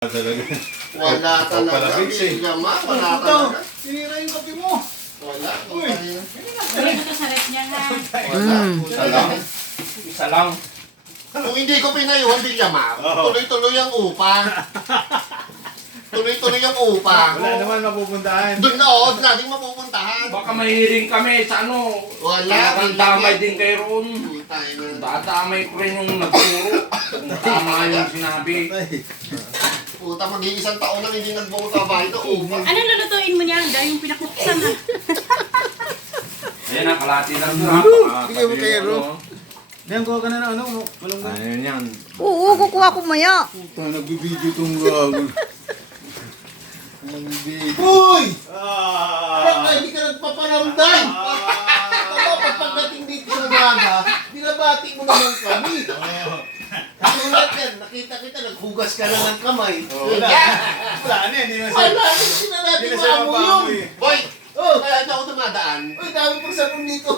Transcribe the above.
Talaga. Wala talaga. Palabig eh. Wala talaga. Sinira yung kape mo. Wala. Uy. Tuloy na to sa rep niya nga. Wala. Isa lang. Isa lang. Kung hindi ko pinayuhan, Villamar, tuloy-tuloy ang upa. Tuloy-tuloy ang upa. Wala naman mapupuntahan. Doon na doon natin mapupuntahan. Baka mahiring kami sa ano. Wala. Damay din kayo roon. Tayo na. Dadamay ko rin yung nagturo. Tama yung sinabi. Puta, mag-iisang taon na hindi nagbuka ba ito, upa. Ano lulutuin mo niya? Dahil yung pinakuksan ha. Ayan na, kalati lang ha. Bigay mo kay Ro. Diyan, kuha ka na ng ano, malunggay. Ayan yan. Oo, kukuha ko maya. Puta, nagbibideo itong gago. Nagbibideo. Uy! Baka hindi ka nagpaparamdam. Tama, pagdating dito sa umaga, binabati mo naman kami. Tulad yan, nakita kita, naghugas ka na ng kamay. Wala na, hindi na siya. Wala, hindi na natin Hindi na siya maamoy yun. mabamoy. Boy, kaya ako dumadaan. Uy, dami pang sabon dito.